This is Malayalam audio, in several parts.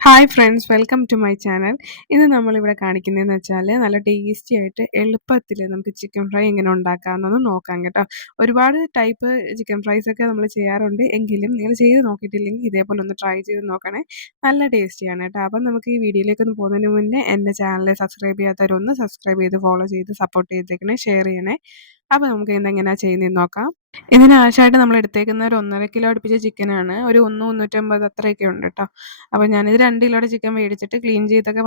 Hi friends, welcome to my channel. ഇന്ന് നമ്മളിവിടെ കാണിക്കുന്നതെന്ന് വെച്ചാൽ നല്ല ടേസ്റ്റി ആയിട്ട് എളുപ്പത്തിൽ നമുക്ക് ചിക്കൻ ഫ്രൈ എങ്ങനെ ഉണ്ടാക്കാമെന്നൊന്ന് നോക്കാം കേട്ടോ. ഒരുപാട് ടൈപ്പ് ചിക്കൻ ഫ്രൈസ് ഒക്കെ നമ്മൾ ചെയ്യാറുണ്ട്. എങ്കിലും നിങ്ങൾ ചെയ്ത് നോക്കിയിട്ടില്ലെങ്കിൽ ഇതേപോലെ ഒന്ന് ട്രൈ ചെയ്ത് നോക്കണേ. നല്ല ടേസ്റ്റിയാണ് കേട്ടോ. അപ്പം നമുക്ക് ഈ വീഡിയോയിലേക്കൊന്ന് പോകുന്നതിന് മുന്നേ എൻ്റെ ചാനൽ സബ്സ്ക്രൈബ് ചെയ്യാത്തവരൊന്ന് സബ്സ്ക്രൈബ് ചെയ്ത് ഫോളോ ചെയ്ത് സപ്പോർട്ട് ചെയ്തേക്കണേ, ഷെയർ ചെയ്യണേ. അപ്പോൾ നമുക്ക് ഇന്നെങ്ങനെയാണ് ചെയ്യുന്നതെന്ന് നോക്കാം. ഇതിനാവശ്യമായിട്ട് നമ്മൾ എടുത്തേക്കുന്ന ഒരു 1.5 കിലോ അടുപ്പിച്ച ചിക്കനാണ്. ഒരു 150 അത്രയൊക്കെ ഉണ്ട് കേട്ടോ. അപ്പോൾ ഞാനിത് 2 കിലോയുടെ ചിക്കൻ മേടിച്ചിട്ട് ക്ലീൻ ചെയ്തൊക്കെ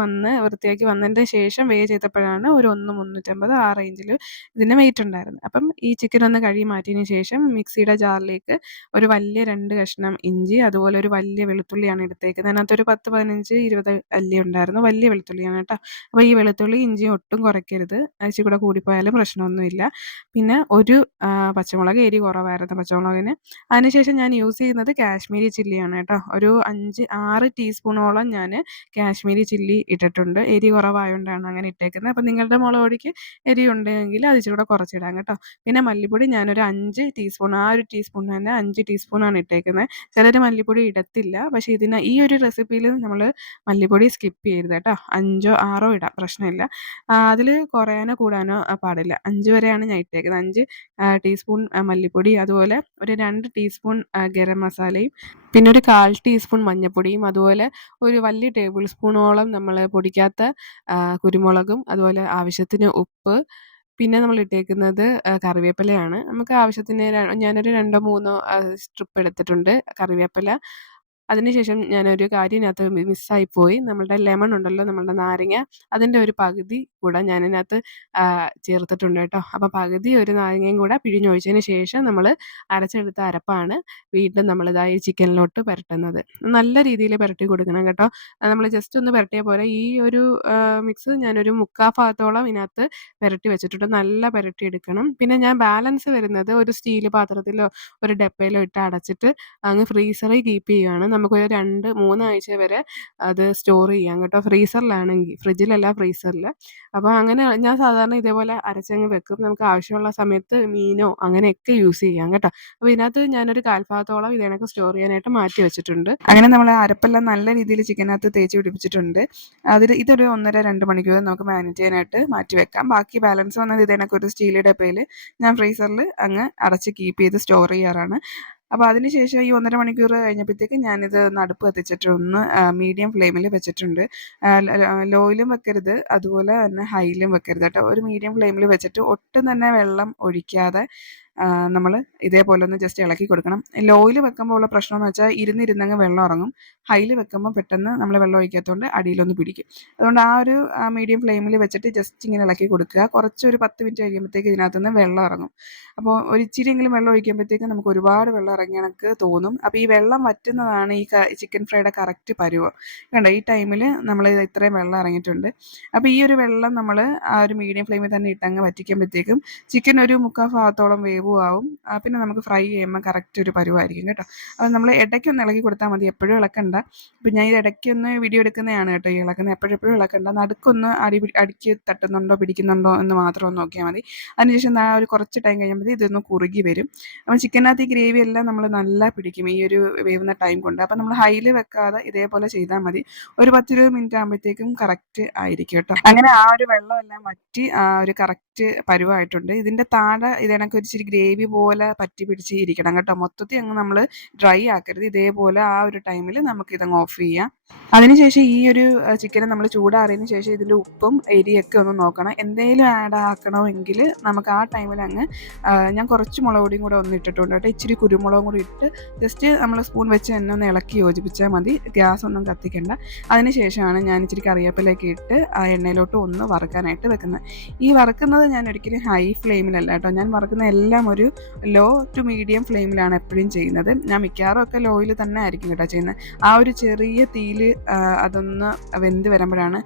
വൃത്തിയാക്കി വന്നതിൻ്റെ ശേഷം ചെയ്തപ്പോഴാണ് ഒരു 1,350 ആ റേഞ്ചിൽ ഇതിന് വെയിറ്റ് ഉണ്ടായിരുന്നത്. അപ്പം ഈ ചിക്കൻ ഒന്ന് കഴുകി മാറ്റിയതിന് ശേഷം മിക്സിയുടെ ജാറിലേക്ക് ഒരു വലിയ 2 കഷ്ണം ഇഞ്ചി, അതുപോലെ ഒരു വലിയ വെളുത്തുള്ളിയാണ് എടുത്തേക്കുന്നത്. അതിനകത്തൊരു 10, 15, 20 അല്ലി ഉണ്ടായിരുന്നു. വലിയ വെളുത്തുള്ളിയാണ് കേട്ടോ. അപ്പോൾ ഈ വെളുത്തുള്ളി ഇഞ്ചിയും ഒട്ടും കുറയ്ക്കരുത്. ഇച്ചിരി കൂടെ കൂടിപ്പോയാലും പ്രശ്നമൊന്നുമില്ല. പിന്നെ ഒരു പച്ചമുളക്, എരി കുറവായിരുന്നു പച്ചമുളകിന്. അതിനുശേഷം ഞാൻ യൂസ് ചെയ്യുന്നത് കാശ്മീരി ചില്ലിയാണ് കേട്ടോ. ഒരു 6 ടീസ്പൂണോളം ഞാൻ കാശ്മീരി ചില്ലി ഇട്ടിട്ടുണ്ട്. എരി കുറവായതുകൊണ്ടാണ് അങ്ങനെ ഇട്ടേക്കുന്നത്. അപ്പം നിങ്ങളുടെ മുളക് പൊടിക്ക് എരി ഉണ്ടെങ്കിൽ അത് ഇച്ചിരി കൂടെ കുറച്ചിടാം കേട്ടോ. പിന്നെ മല്ലിപ്പൊടി ഞാനൊരു 5 ടീസ്പൂൺ, ആ ഒരു ടീസ്പൂൺ തന്നെ 5 ടീസ്പൂണാണ് ഇട്ടേക്കുന്നത്. ചിലർ മല്ലിപ്പൊടി ഇടത്തില്ല. പക്ഷേ ഈ ഒരു റെസിപ്പിയിൽ നമ്മൾ മല്ലിപ്പൊടി സ്കിപ്പ് ചെയ്യരുത് കേട്ടോ. 5ഓ 6ഓ ഇടാം, പ്രശ്നമില്ല. അതിൽ കുറയാനോ കൂടാനോ പാടില്ല. 5 വരെയാണ് ഞാൻ ഇട്ടേക്കുന്നത്. 5 ടീസ്പൂൺ മല്ലിപ്പൊടി, അതുപോലെ ഒരു 2 ടീസ്പൂൺ ഗരം മസാലയും, പിന്നെ ഒരു 1/4 ടീസ്പൂൺ മഞ്ഞൾപ്പൊടിയും, അതുപോലെ ഒരു വലിയ ടേബിൾ സ്പൂണോളം നമ്മൾ പൊടിക്കാത്ത കുരുമുളകും, അതുപോലെ ആവശ്യത്തിന് ഉപ്പ്, പിന്നെ നമ്മൾ ഇട്ടേക്കുന്നത് കറിവേപ്പിലയാണ്. നമുക്ക് ആവശ്യത്തിന് ഞാനൊരു 2ഓ 3ഓ സ്ട്രിപ്പ് എടുത്തിട്ടുണ്ട് കറിവേപ്പില. അതിനുശേഷം ഞാനൊരു കാര്യം ഇതിനകത്ത് മിസ്സായിപ്പോയി. നമ്മളുടെ ലെമൺ ഉണ്ടല്ലോ, നമ്മളുടെ നാരങ്ങ, അതിൻ്റെ ഒരു പകുതി കൂടെ ഞാനിതിനകത്ത് ചേർത്തിട്ടുണ്ട് കേട്ടോ. അപ്പോൾ പകുതി ഒരു നാരങ്ങയും കൂടെ പിഴിഞ്ഞൊഴിച്ചതിന് ശേഷം നമ്മൾ അരച്ചെടുത്ത അരപ്പാണ് വീണ്ടും നമ്മളിതാ ഈ ചിക്കനിലോട്ട് പുരട്ടുന്നത്. നല്ല രീതിയിൽ പുരട്ടി കൊടുക്കണം കേട്ടോ. നമ്മൾ ജസ്റ്റ് ഒന്ന് പുരട്ടിയാൽ പോരാ. ഈ ഒരു മിക്സ് ഞാനൊരു 3/4 ഭാഗത്തോളം ഇതിനകത്ത് പുരട്ടി വെച്ചിട്ടുണ്ട്. നല്ല പുരട്ടി എടുക്കണം. പിന്നെ ഞാൻ ബാലൻസ് വരുന്നത് ഒരു സ്റ്റീൽ പാത്രത്തിലോ ഒരു ഡപ്പയിലോ ഇട്ട് അടച്ചിട്ട് അങ്ങ് ഫ്രീസറിൽ കീപ്പ് ചെയ്യുകയാണ്. നമുക്കൊരു 2, 3 ആഴ്ച വരെ അത് സ്റ്റോർ ചെയ്യാം കേട്ടോ. ഫ്രീസറിലാണെങ്കിൽ, ഫ്രിഡ്ജിലല്ല ഫ്രീസറിൽ. അപ്പോൾ അങ്ങനെ ഞാൻ സാധാരണ ഇതേപോലെ അരച്ചങ്ങ് വെക്കും. നമുക്ക് ആവശ്യമുള്ള സമയത്ത് മീനോ അങ്ങനെയൊക്കെ യൂസ് ചെയ്യാം കേട്ടോ. അപ്പോൾ ഇതിനകത്ത് ഞാനൊരു 1/4 ഭാഗത്തോളം ഇതിനൊക്കെ സ്റ്റോർ ചെയ്യാനായിട്ട് മാറ്റി വെച്ചിട്ടുണ്ട്. അങ്ങനെ നമ്മൾ അരപ്പെല്ലാം നല്ല രീതിയിൽ ചിക്കനകത്ത് തേച്ച് പിടിപ്പിച്ചിട്ടുണ്ട്. ഇതൊരു 1.5, 2 മണിക്കൂർ നമുക്ക് മാരിനേറ്റ് ചെയ്യാനായിട്ട് മാറ്റി വെക്കാം. ബാക്കി ബാലൻസ് വന്നത് ഇതിനൊക്കെ ഒരു സ്റ്റീൽ ഡപ്പയിൽ ഞാൻ ഫ്രീസറിൽ അങ്ങ് അടച്ച് കീപ്പ് ചെയ്ത് സ്റ്റോർ ചെയ്യാറാണ്. അപ്പോൾ അതിനുശേഷം ഈ 1.5 മണിക്കൂർ കഴിഞ്ഞപ്പോഴത്തേക്ക് ഞാനിത് അടുപ്പ് കത്തിച്ചിട്ട് ഒന്ന് മീഡിയം ഫ്ലെയിമിൽ വെച്ചിട്ടുണ്ട്. ലോയിലും വെക്കരുത്, അതുപോലെ തന്നെ ഹൈയിലും വെക്കരുത് കേട്ടോ. ഒരു മീഡിയം ഫ്ലെയിമിൽ വെച്ചിട്ട് ഒട്ടും തന്നെ വെള്ളം ഒഴിക്കാതെ നമ്മൾ ഇതേപോലെ ഒന്ന് ജസ്റ്റ് ഇളക്കി കൊടുക്കണം. ലോയിൽ വെക്കുമ്പോൾ ഉള്ള പ്രശ്നം എന്ന് വെച്ചാൽ ഇരുന്നിരുന്നങ്ങ് വെള്ളം ഇറങ്ങും. ഹൈയിൽ വെക്കുമ്പോൾ പെട്ടെന്ന് നമ്മൾ വെള്ളം ഒഴിക്കാത്തതുകൊണ്ട് അടിയിലൊന്ന് പിടിക്കും. അതുകൊണ്ട് ആ ഒരു മീഡിയം ഫ്ലെയിമിൽ വെച്ചിട്ട് ജസ്റ്റ് ഇങ്ങനെ ഇളക്കി കൊടുക്കുക. കുറച്ചൊരു 10 മിനിറ്റ് കഴിയുമ്പോഴത്തേക്ക് ഇതിനകത്തുനിന്ന് വെള്ളം ഇറങ്ങും. അപ്പോൾ ഒരു ഇച്ചിരിയെങ്കിലും വെള്ളം ഒഴിക്കുമ്പോഴത്തേക്കും നമുക്ക് ഒരുപാട് വെള്ളം ഇറങ്ങി കണക്ക് തോന്നും. അപ്പോൾ ഈ വെള്ളം വറ്റുന്നതാണ് ഈ ചിക്കൻ ഫ്രൈയുടെ കറക്റ്റ് പരുവം. കണ്ടോ, ഈ ടൈമിൽ നമ്മൾ ഇത്രയും വെള്ളം ഇറങ്ങിയിട്ടുണ്ട്. അപ്പോൾ ഈ ഒരു വെള്ളം നമ്മൾ ആ ഒരു മീഡിയം ഫ്ലെയിമിൽ തന്നെ ഇട്ടങ്ങ് വറ്റിക്കുമ്പോഴത്തേക്കും ചിക്കൻ ഒരു 3/4 ഭാഗത്തോളം വേവും ആവും. പിന്നെ നമുക്ക് ഫ്രൈ ചെയ്യുമ്പോൾ കറക്റ്റ് ഒരു പരുവായിരിക്കും കേട്ടോ. അപ്പോൾ നമ്മൾ ഇടയ്ക്കൊന്ന് ഇളക്കി കൊടുത്താൽ മതി, എപ്പോഴും ഇളക്കണ്ട. ഇപ്പം ഞാൻ ഇത് ഇടയ്ക്കൊന്ന് വീഡിയോ എടുക്കുന്നതാണ് കേട്ടോ ഈ ഇളക്കുന്നത്. എപ്പോഴെപ്പോഴും ഇളക്കണ്ട. നടുക്കൊന്ന് അടിക്ക് തട്ടുന്നുണ്ടോ പിടിക്കുന്നുണ്ടോ എന്ന് മാത്രം ഒന്ന് നോക്കിയാൽ മതി. അതിനുശേഷം ഒരു കുറച്ച് ടൈം കഴിയുമ്പോൾ ഇതൊന്ന് കുറുകി വരും. അപ്പോൾ ചിക്കനകത്ത് ഈ ഗ്രേവി എല്ലാം നമ്മൾ നല്ല പിടിക്കും ഈ ഒരു വേവുന്ന ടൈം കൊണ്ട്. അപ്പോൾ നമ്മൾ ഹൈയിൽ വെക്കാതെ ഇതേപോലെ ചെയ്താൽ മതി. ഒരു 10-20 മിനിറ്റ് ആകുമ്പോഴത്തേക്കും കറക്റ്റ് ആയിരിക്കും കേട്ടോ. അങ്ങനെ ആ ഒരു വെള്ളം എല്ലാം വറ്റി ആ ഒരു കറക്റ്റ് പരുവായിട്ടുണ്ട്. ഇതിൻ്റെ താഴെ ഇതെനക്ക് ഒരു ഇച്ചിരി ഗ്രേവി പോലെ പറ്റി പിടിച്ച് ഇരിക്കണം കേട്ടോ. മൊത്തത്തിൽ അങ്ങ് നമ്മൾ ഡ്രൈ ആക്കരുത്. ഇതേപോലെ ആ ഒരു ടൈമിൽ നമുക്കിതങ്ങ് ഓഫ് ചെയ്യാം. അതിനുശേഷം ഈ ഒരു ചിക്കൻ നമ്മൾ ചൂടാറിയതിന് ശേഷം ഇതിൻ്റെ ഉപ്പും എരിയൊക്കെ ഒന്ന് നോക്കണം. എന്തെങ്കിലും ആഡ് ആക്കണമെങ്കിൽ നമുക്ക് ആ ടൈമിൽ അങ്ങ് ഞാൻ കുറച്ച് മുളക് പൊടിയും കൂടെ ഒന്ന് ഇട്ടിട്ടുണ്ട് കേട്ടോ. ഇച്ചിരി കുരുമുളകും കൂടി ഇട്ട് ജസ്റ്റ് നമ്മൾ സ്പൂൺ വെച്ച് തന്നെ ഒന്ന് ഇളക്കി യോജിപ്പിച്ചാൽ മതി. ഗ്യാസ് ഒന്നും കത്തിക്കേണ്ട. അതിന് ശേഷമാണ് ഞാൻ ഇച്ചിരി കറിവേപ്പിലയൊക്കെ ഇട്ട് ആ എണ്ണയിലോട്ട് ഒന്ന് വറുക്കാനായിട്ട് വെക്കുന്നത്. ഈ വറുക്കുന്നത് ഞാൻ ഒരിക്കലും ഹൈ ഫ്ലെയിമിലല്ല കേട്ടോ. ഞാൻ വറുക്കുന്ന എല്ലാം ഒരു ലോ ടു മീഡിയം ഫ്ലെയിമിലാണ് എപ്പോഴും ചെയ്യുന്നത്. ഞാൻ മിക്കവാറും ഒക്കെ ലോയിൽ തന്നെ ആയിരിക്കും കേട്ടോ ചെയ്യുന്നത്. ആ ഒരു ചെറിയ തീയിൽ അതൊന്ന് വെന്ത് വരുമ്പോഴാണ്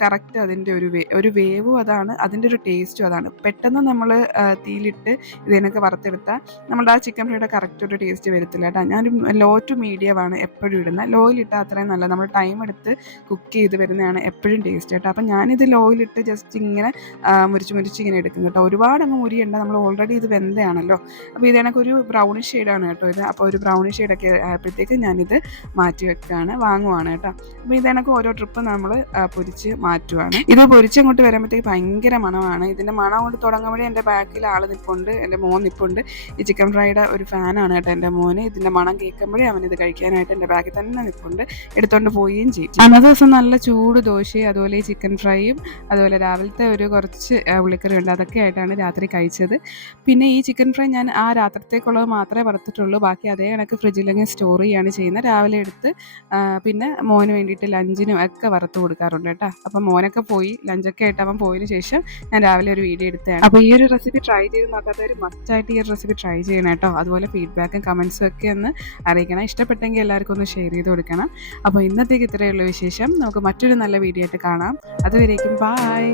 കറക്റ്റ് അതിൻ്റെ ഒരു വേവും അതാണ്, അതിൻ്റെ ഒരു ടേസ്റ്റും അതാണ്. പെട്ടെന്ന് നമ്മൾ തീയിലിട്ട് ഇതിനൊക്കെ വറുത്തെടുത്താൽ നമ്മുടെ ആ ചിക്കൻ ഫ്രൈയുടെ കറക്റ്റ് ഒരു ടേസ്റ്റ് വരത്തില്ല കേട്ടോ. ഞാനൊരു ലോ ടു മീഡിയമാണ് എപ്പോഴും ഇടുന്നത്. ലോയിലിട്ടാൽ അത്രയും നല്ല, നമ്മൾ ടൈം എടുത്ത് കുക്ക് ചെയ്ത് വരുന്നതാണ് എപ്പോഴും ടേസ്റ്റ് കേട്ടോ. അപ്പം ഞാനിത് ലോയിലിട്ട് ജസ്റ്റ് ഇങ്ങനെ മുരിച്ച് ഇങ്ങനെ എടുക്കും കേട്ടോ. ഒരുപാട് അങ്ങ് മുരിയണ്ട, നമ്മൾ ഓൾറെഡി ഇത് വെന്ത മന്ദയാണല്ലോ. അപ്പോൾ ഇത് കണക്കൊരു ബ്രൗണിഷ് ഷെയ്ഡാണ് കേട്ടോ ഇത്. അപ്പോൾ ഒരു ബ്രൗണിഷ് ഷെയ്ഡൊക്കെ ആയപ്പോഴത്തേക്ക് ഞാനിത് മാറ്റി വാങ്ങുവാണ് കേട്ടോ. അപ്പോൾ ഇത് കണക്ക് ഓരോ ട്രിപ്പ് നമ്മൾ പൊരിച്ച് മാറ്റുവാണ്. ഇത് പൊരിച്ചങ്ങോട്ട് വരുമ്പോഴത്തേക്ക് ഭയങ്കര മണമാണ്. ഇതിൻ്റെ മണം കൊണ്ട് തുടങ്ങുമ്പോഴേ എൻ്റെ ബാക്കിൽ ആൾ നിൽപ്പുണ്ട്, എൻ്റെ മോൻ നിൽപ്പുണ്ട്. ഈ ചിക്കൻ ഫ്രൈയുടെ ഒരു ഫാനാണ് കേട്ടോ എൻ്റെ മോന്. ഇതിൻ്റെ മണം കേൾക്കുമ്പോഴേ അവനിത് കഴിക്കാനായിട്ട് എൻ്റെ ബാക്കിൽ തന്നെ നിൽപ്പുണ്ട്, എടുത്തുകൊണ്ട് പോവുകയും ചെയ്യും. അന്നത്തെ ദിവസം നല്ല ചൂട് ദോശയും അതുപോലെ ഈ ചിക്കൻ ഫ്രൈയും അതുപോലെ രാവിലത്തെ ഒരു കുറച്ച് ഉള്ളിക്കറി ഉണ്ട്, അതൊക്കെ ആയിട്ടാണ് രാത്രി കഴിച്ചത്. പിന്നെ ഈ ചിക്കൻ ഫ്രൈ ഞാൻ ആ രാത്രിത്തേക്കുള്ളത് മാത്രമേ വറുത്തിട്ടുള്ളൂ. ബാക്കി അതേ കണക്ക് ഫ്രിഡ്ജിലങ്ങ് സ്റ്റോർ ചെയ്യുകയാണ് ചെയ്യുന്നത്. രാവിലെ എടുത്ത് പിന്നെ മോന് വേണ്ടിയിട്ട് ലഞ്ചിനും ഒക്കെ വറുത്ത് കൊടുക്കാറുണ്ട് കേട്ടോ. അപ്പം മോനൊക്കെ പോയി ലഞ്ചൊക്കെ ആയിട്ട് അവൻ പോയതിന് ശേഷം ഞാൻ രാവിലെ ഒരു വീഡിയോ എടുത്തതാണ്. അപ്പോൾ ഈ ഒരു റെസിപ്പി ട്രൈ ചെയ്ത് നോക്കാത്തവർ മസ്റ്റായിട്ട് ഈ ഒരു റെസിപ്പി ട്രൈ ചെയ്യണം കേട്ടോ. അതുപോലെ ഫീഡ്ബാക്കും കമൻസും ഒക്കെ ഒന്ന് അറിയിക്കണം. ഇഷ്ടപ്പെട്ടെങ്കിൽ എല്ലാവർക്കും ഒന്ന് ഷെയർ ചെയ്ത് കൊടുക്കണം. അപ്പോൾ ഇന്നത്തേക്ക് ഇത്രയുള്ള വിശേഷം. നമുക്ക് മറ്റൊരു നല്ല വീഡിയോ ആയിട്ട് കാണാം. അതുവരേക്കും ബൈ.